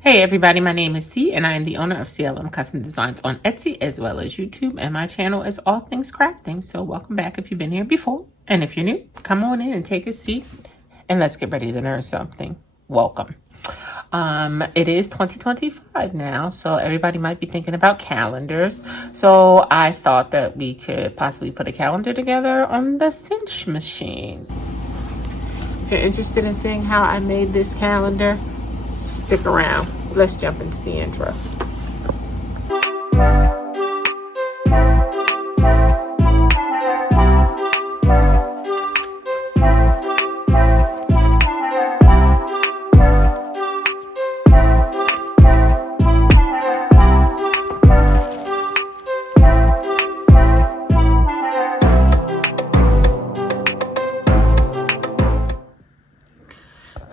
Hey everybody, my name is C and I am the owner of CLM Custom Designs on Etsy as well as YouTube, and my channel is all things crafting. So welcome back if you've been here before, and if you're new, come on in and take a seat and let's get ready to learn something. Welcome. It is 2025 now, so everybody might be thinking about calendars. So I thought that we could possibly put a calendar together on the Cinch machine. If you're interested in seeing how I made this calendar, stick around. Let's jump into the intro.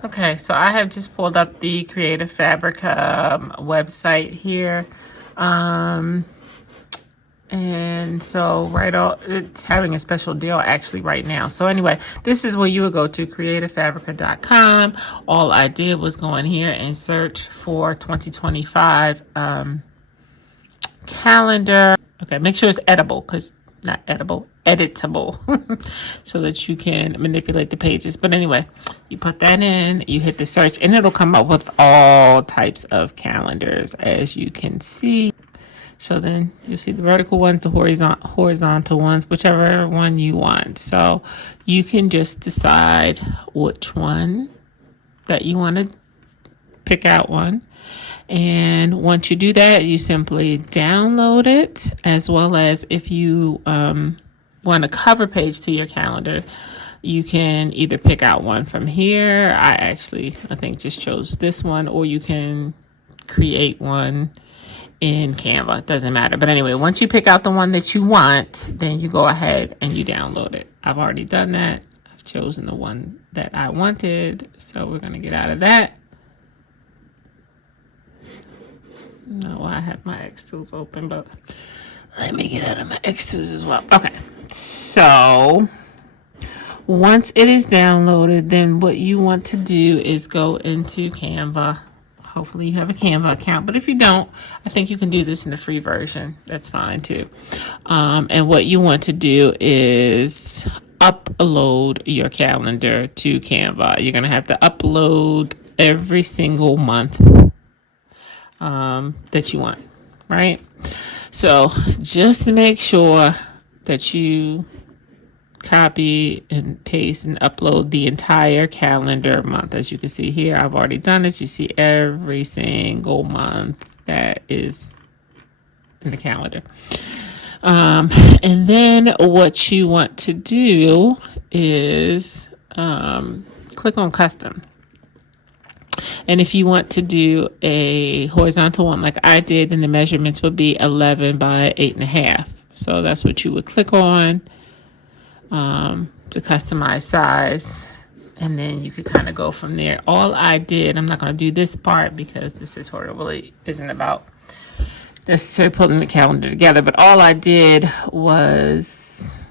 Okay, so I have just pulled up the Creative Fabrica website here. And so it's having a special deal actually right now. So anyway, this is where you would go to, creativefabrica.com. All I did was go in here and search for 2025 calendar. Okay, make sure it's editable, so that you can manipulate the pages. But anyway, you put that in, you hit the search, and it'll come up with all types of calendars, as you can see. So then you'll see the vertical ones, the horizontal ones, whichever one you want. So you can just decide which one that you want to pick out one. And once you do that, you simply download it, as well as if you want a cover page to your calendar, you can either pick out one from here. I think just chose this one, or you can create one in Canva. It doesn't matter. But anyway, once you pick out the one that you want, then you go ahead and you download it. I've already done that. I've chosen the one that I wanted. So we're going to get out of that. No, I have my X tools open, but let me get out of my X tools as well. Okay. So once it is downloaded, then what you want to do is go into Canva. Hopefully you have a Canva account, but if you don't, I think you can do this in the free version. That's fine too. And what you want to do is upload your calendar to Canva. You're going to have to upload every single month that you want, right? So just make sure that you copy and paste and upload the entire calendar month. As you can see here, I've already done it. You see every single month that is in the calendar. And then what you want to do is click on custom. And if you want to do a horizontal one like I did, then the measurements would be 11 by 8.5. So that's what you would click on to customize size. And then you could kind of go from there. All I did, I'm not going to do this part because this tutorial really isn't about necessarily putting the calendar together. But all I did was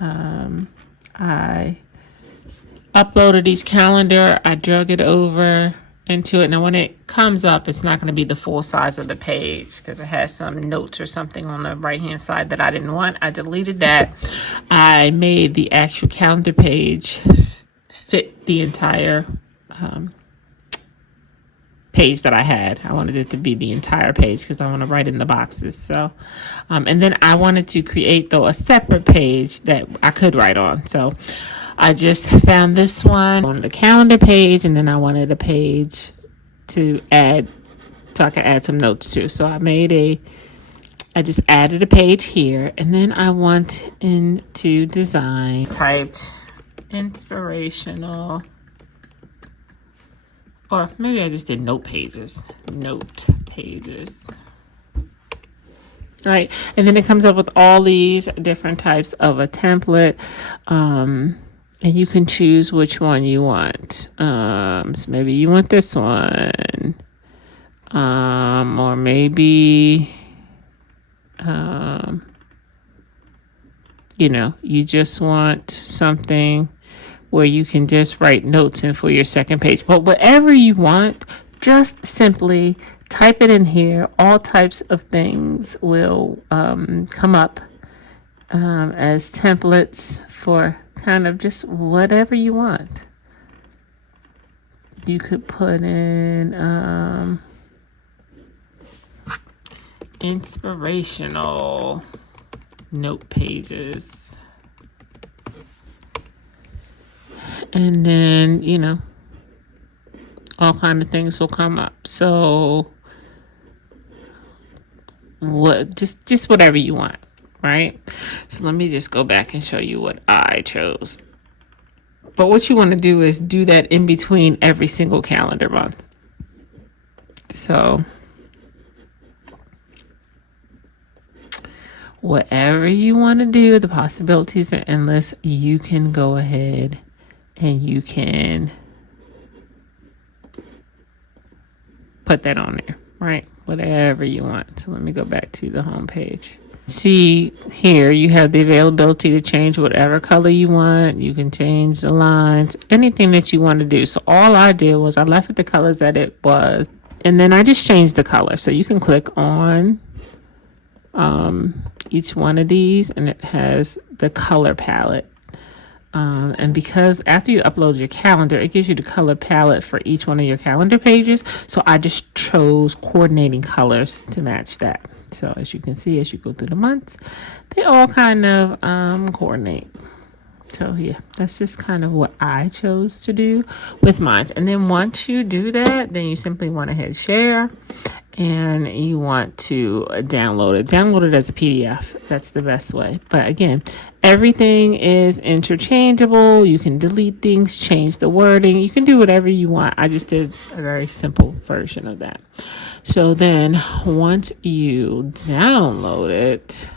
I uploaded each calendar, I drug it over into it. Now when it comes up, it's not going to be the full size of the page because it has some notes or something on the right hand side that I didn't want. I deleted that. I made the actual calendar page fit the entire page that I had. I wanted it to be the entire page because I want to write in the boxes. So and then I wanted to create a separate page that I could write on. So I just found this one on the calendar page, and then I wanted a page to add, so I could add some notes to. So I just added a page here, and then I went into design, typed inspirational, or maybe I just did note pages. Right, and then it comes up with all these different types of a template. And you can choose which one you want. So maybe you want this one. Or maybe, you just want something where you can just write notes in for your second page. But whatever you want, just simply type it in here. All types of things will come up as templates for kind of just whatever you want. You could put in inspirational note pages. And then, you know, all kind of things will come up. So what, just whatever you want, right? So let me just go back and show you what I chose. But what you want to do is do that in between every single calendar month. So whatever you want to do, the possibilities are endless. You can go ahead and you can put that on there, right? Whatever you want. So let me go back to the home page. See here, you have the availability to change whatever color you want. You can change the lines, anything that you want to do. So all I did was I left it the colors that it was, and then I just changed the color. So you can click on each one of these, and it has the color palette. And because after you upload your calendar, it gives you the color palette for each one of your calendar pages. So I just chose coordinating colors to match that. So as you can see, as you go through the months, they all kind of coordinate. So yeah, that's just kind of what I chose to do with mine. And then once you do that, then you simply want to hit share, and you want to download it. Download it as a PDF. That's the best way. But again, everything is interchangeable. You can delete things, change the wording. You can do whatever you want. I just did a very simple version of that. So then once you download it,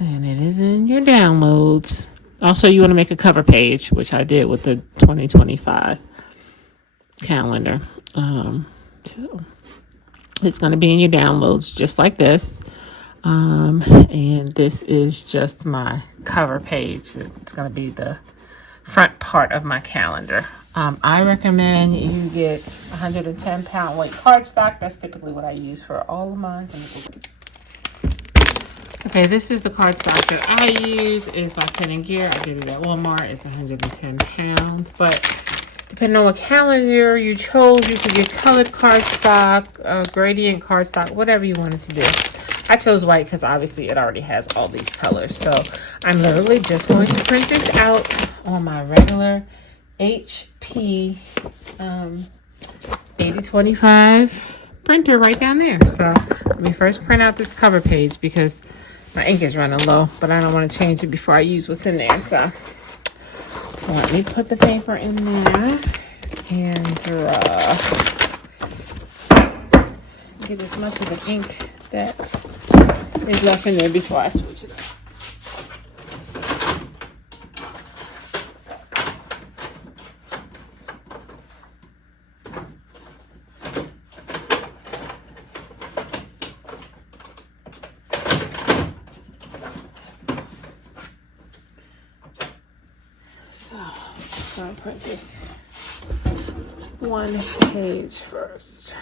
and it is in your downloads. Also, you want to make a cover page, which I did with the 2025 calendar. So it's going to be in your downloads just like this. And this is just my cover page. It's going to be the front part of my calendar. I recommend you get 110-pound weight cardstock. That's typically what I use for all of mine. Okay, this is the cardstock that I use. It's by Pen & Gear. I did it at Walmart. It's 110 pounds. But depending on what calendar you chose, you could get colored cardstock, gradient cardstock, whatever you wanted to do. I chose white because obviously it already has all these colors. So I'm literally just going to print this out on my regular HP 8025 printer right down there. So let me first print out this cover page because my ink is running low, but I don't want to change it before I use what's in there. So let me put the paper in there and get as much of the ink that is left in there before I switch it up. So I'm just going to print this one page first.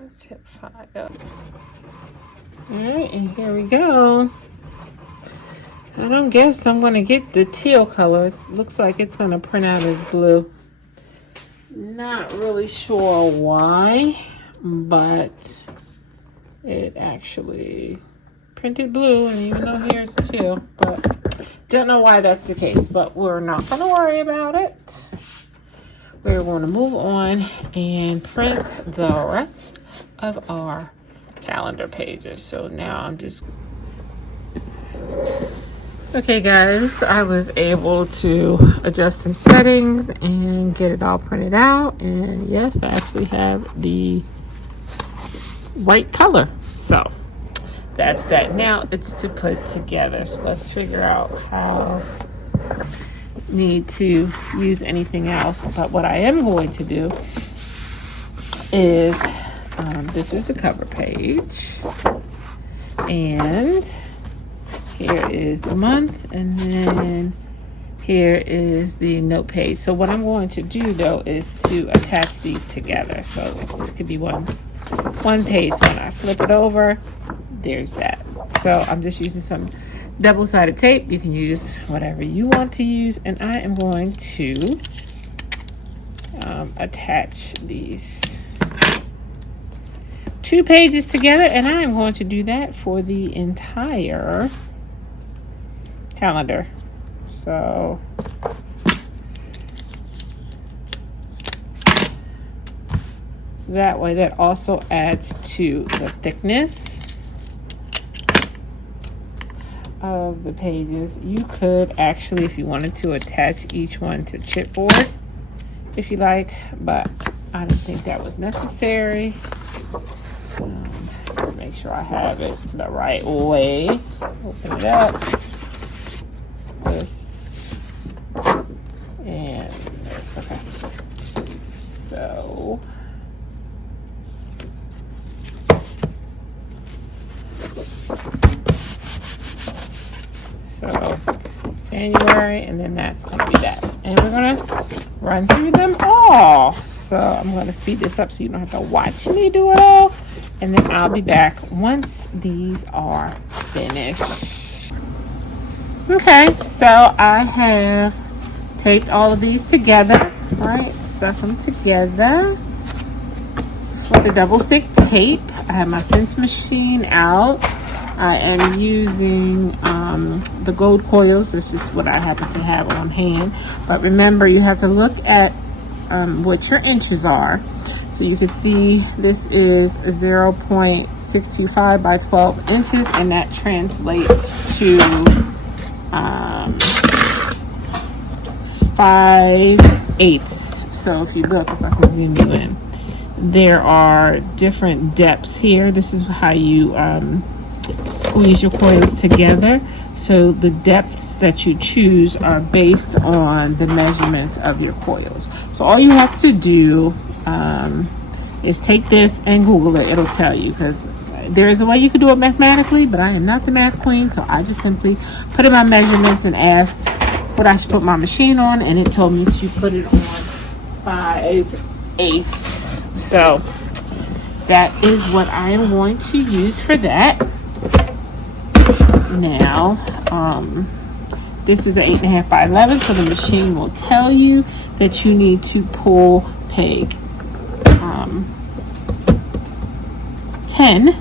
Let's hit fire. All right, and here we go. I don't guess I'm going to get the teal color. It looks like it's going to print out as blue. Not really sure why, but it actually printed blue, and even though here's teal, but don't know why that's the case, but we're not going to worry about it. We're going to move on and print the rest of our calendar pages. So now I'm just... Okay guys, I was able to adjust some settings and get it all printed out, and yes, I actually have the white color. So that's that. Now it's to put together. So let's figure out how need to use anything else. But what I am going to do is This is the cover page, and here is the month, and then here is the note page. So what I'm going to do though is to attach these together. So this could be one page. So when I flip it over, there's that. So I'm just using some double-sided tape. You can use whatever you want to use, and I am going to attach these 2 pages together, and I am going to do that for the entire calendar. So that way, that also adds to the thickness of the pages. You could actually, if you wanted to, attach each one to chipboard if you like, but I didn't think that was necessary. Just make sure I have it the right way. Open it up. This and this. Okay. So January, and then that's going to be that. And we're going to run through them all. So I'm going to speed this up so you don't have to watch me do it all. And then I'll be back once these are finished. Okay, so I have taped all of these together, right? Stuff them together with a double stick tape. I have my Cinch machine out. I am using the gold coils. This is what I happen to have on hand. But remember, you have to look at what your inches are. So you can see this is 0.625 by 12 inches, and that translates to 5/8. So if you look, if I can zoom you in, there are different depths here. This is how you squeeze your coils together. So the depths that you choose are based on the measurements of your coils. So all you have to do is take this and Google it. It'll tell you, because there is a way you can do it mathematically, but I am not the math queen, so I just simply put in my measurements and asked what I should put my machine on, and it told me to put it on 5/8. So that is what I am going to use for that. Now, this is an 8.5 by 11, so the machine will tell you that you need to pull peg 10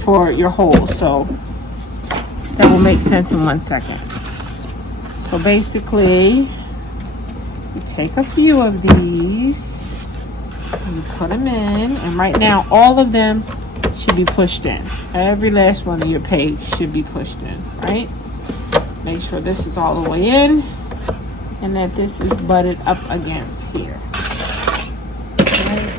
for your hole. So that will make sense in 1 second. So basically, you take a few of these, you put them in, and right now all of them should be pushed in. Every last one of your page should be pushed in, right? Make sure this is all the way in and that this is butted up against here. Okay.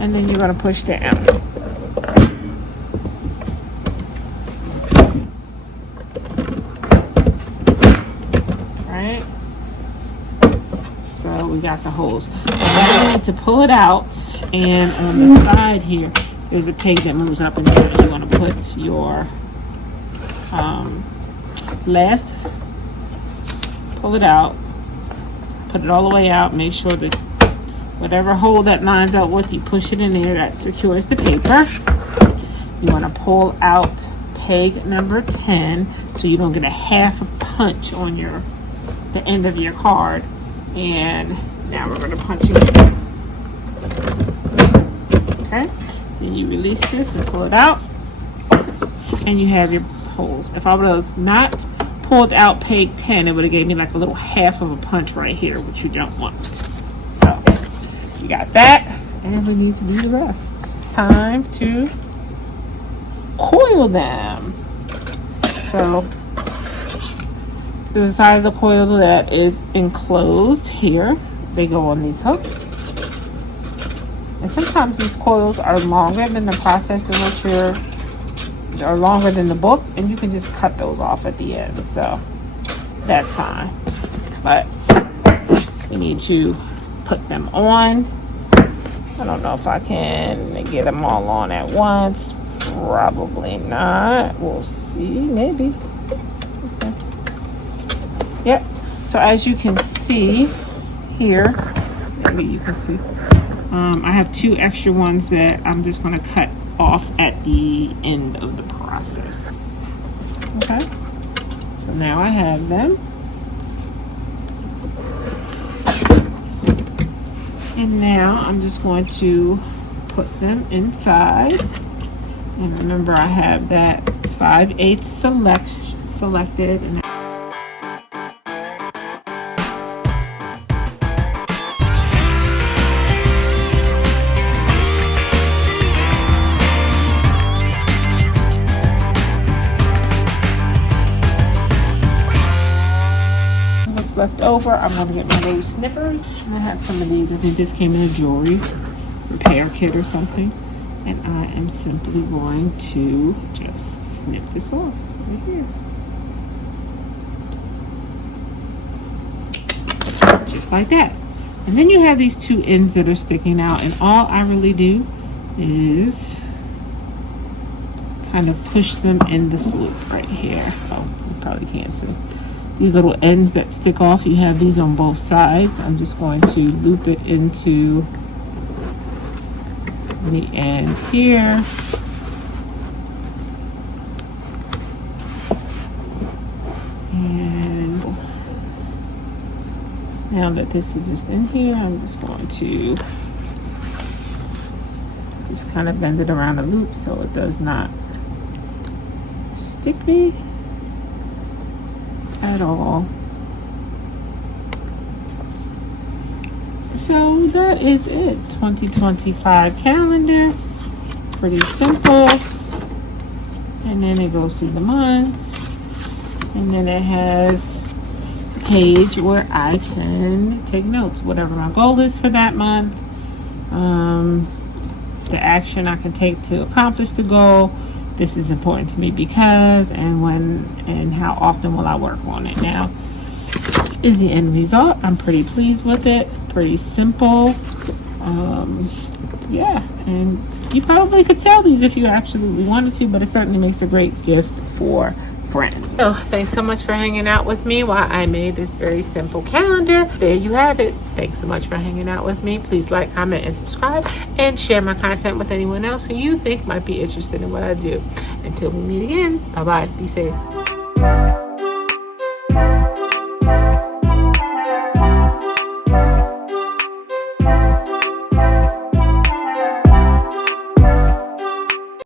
And then you're going to push down. Right? So we got the holes. Now to pull it out, and on the side here there's a peg that moves up and down. You want to put your pull it out, put it all the way out, make sure that whatever hole that lines up with, you push it in there. That secures the paper. You want to pull out peg number 10 so you don't get a half a punch on the end of your card. And now we're going to punch it in. Okay, then you release this and pull it out, and you have your holes. If I would have not pulled out peg 10, it would have gave me like a little half of a punch right here, which you don't want. So you got that, and we need to do the rest. Time to coil them. So there's a side of the coil that is enclosed here. They go on these hooks. And sometimes these coils are longer than the process in which or longer than the book, and you can just cut those off at the end. So that's fine. But need to put them on. I don't know if I can get them all on at once. Probably not. We'll see. Maybe. Okay. Yep. So as you can see here, maybe you can see, I have 2 extra ones that I'm just going to cut off at the end of the process. Okay. So now I have them. And now I'm just going to put them inside. And remember, I have that 5/8 selected. And what's left over, I'm going to get my little snippers. And I have some of these. I think this came in a jewelry repair kit or something. And I am simply going to just snip this off right here. Just like that. And then you have these 2 ends that are sticking out, and all I really do is kind of push them in this loop right here. Oh, you probably can't see. These little ends that stick off, you have these on both sides. I'm just going to loop it into the end here. And now that this is just in here, I'm just going to just kind of bend it around a loop so it does not stick me at all. So that is it. 2025 calendar. Pretty simple. And then it goes through the months. And then it has a page where I can take notes, whatever my goal is for that month. The action I can take to accomplish the goal. This is important to me because, and when, and how often will I work on it. Now is the end result. I'm pretty pleased with it. Pretty simple. Yeah, and you probably could sell these if you absolutely wanted to, but it certainly makes a great gift for friends. So thanks so much for hanging out with me while I made this very simple calendar. There you have it. Thanks so much for hanging out with me. Please like, comment, and subscribe, and share my content with anyone else who you think might be interested in what I do. Until we meet again, bye bye. Be safe.